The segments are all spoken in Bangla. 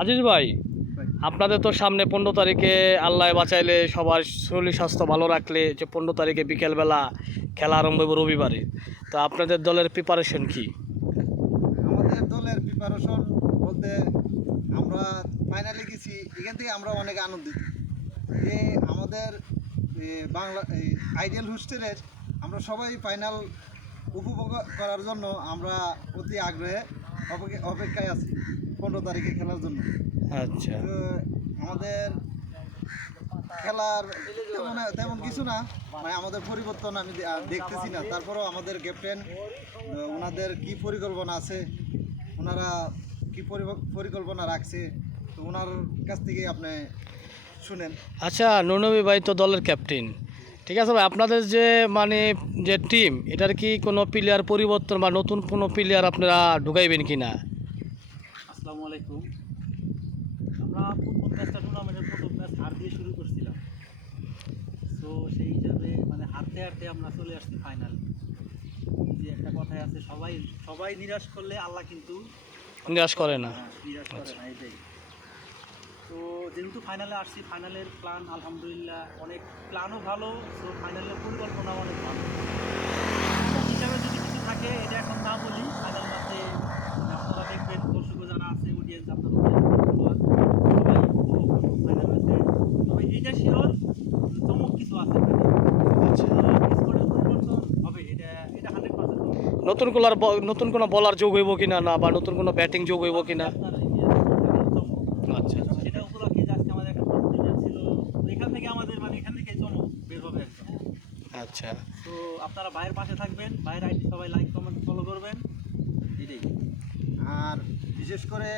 আজিজ ভাই, আপনাদের তো সামনে 15 তারিখে আল্লাহ বাঁচাইলে সবার শরীর স্বাস্থ্য ভালো রাখলে যে 15 তারিখে বিকেলবেলা খেলা আরম্ভ হবে রবিবারে, তো আপনাদের দলের প্রিপারেশন কি? আমাদের দলের প্রিপারেশন বলতে আমরা ফাইনালে গেছি, এখান থেকে আমরা অনেক আনন্দিত যে আমাদের বাংলা আইডিয়াল হোস্টেলের আমরা সবাই ফাইনাল উপভোগ করার জন্য আমরা অতি আগ্রহে অপেক্ষায় আছি 15 তারিখে খেলার জন্য। আচ্ছা, তো আমাদের খেলার তেমন কিছু না, মানে আমাদের পরিবর্তন আমি দেখতেছি না। তারপরেও আমাদের ক্যাপ্টেন ওনাদের কি পরিকল্পনা আছে, ওনারা কি পরিকল্পনা রাখছে, তো ওনার কাছ থেকে আপনি শুনেন। আচ্ছা, নুরনবী ভাই তো দলের ক্যাপ্টেন, ঠিক আছে ভাই, আপনাদের যে মানে যে টিম, এটার কি কোনো প্লেয়ার পরিবর্তন বা নতুন কোনো প্লেয়ার আপনারা ঢুকাইবেন কি না? আসসালামু আলাইকুম। আমরা প্রথম ম্যাচটা টুর্নামেন্টের প্রথম ম্যাচ হার দিয়ে শুরু করছিলাম। সো সেই হিসাবে মানে হারতে হারতে আমরা চলে আসছি ফাইনাল। যে একটা কথাই আছে, সবাই সবাই নিরাশ করলে আল্লাহ কিন্তু নিরাশ করে না। নিরাশ করে না, এটাই। তো যেহেতু ফাইনালে আসছি, ফাইনালের প্ল্যান আলহামদুলিল্লাহ অনেক, প্ল্যানও ভালো, সো ফাইনালের পরিকল্পনাও অনেক ভালো হিসাবে যদি কিছু থাকে এটা এখন না বলি। ফাইনাল ম্যাচে আপনারা দেখবেন, দর্শক যারা আছে, অডিয়েন্স, আপনারা সবাই উপভোগ করবো ফাইনাল ম্যাচে। তবে এটা শিওর চমক কিছু আছে এখানে। আচ্ছা, স্কোরের পরিবর্তন হবে, এটা এটা 100% হবে। নতুন কোনো বলার যোগ হইব কিনা না, বা নতুন কোনো ব্যাটিং যোগ হইব কিনা? আপনার চমক। আচ্ছা, সেটা উপলক্ষে যে আজকে আমাদের একটা প্রস্তুতি ম্যাচ ছিল, তো এখান থেকে আমাদের মানে এখান থেকে চমক বের হবে একদম। আচ্ছা, তো আপনারা ভাইয়ের পাশে থাকবেন, ভাইয়ের আইডি সবাই লাইক কমেন্ট ফলো করবেন, এটাই। আর বিশেষ করে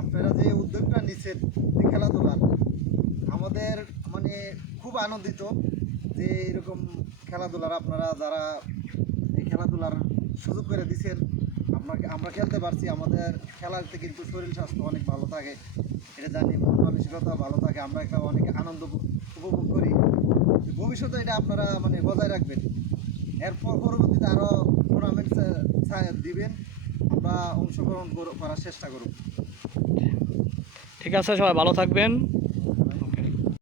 আপনারা যে উদ্যোগটা নিচ্ছেন যে খেলাধুলার, আমাদের মানে খুব আনন্দিত যে এরকম খেলাধুলার আপনারা যারা এই খেলাধুলার সুযোগ করে দিচ্ছেন। আমরা খেলতে পারছি, আমাদের খেলাতে কিন্তু শরীর স্বাস্থ্য অনেক ভালো থাকে, এটা জানি, মন মানসিকতা ভালো থাকে, আমরা একটা অনেক আনন্দ উপভোগ করি। ভবিষ্যতে এটা আপনারা মানে বজায় রাখবেন, এরপর পরবর্তীতে আরও টুর্নামেন্ট দিবেন, আমরা অংশগ্রহণ করার চেষ্টা করব। ঠিক আছে, সবাই ভালো থাকবেন।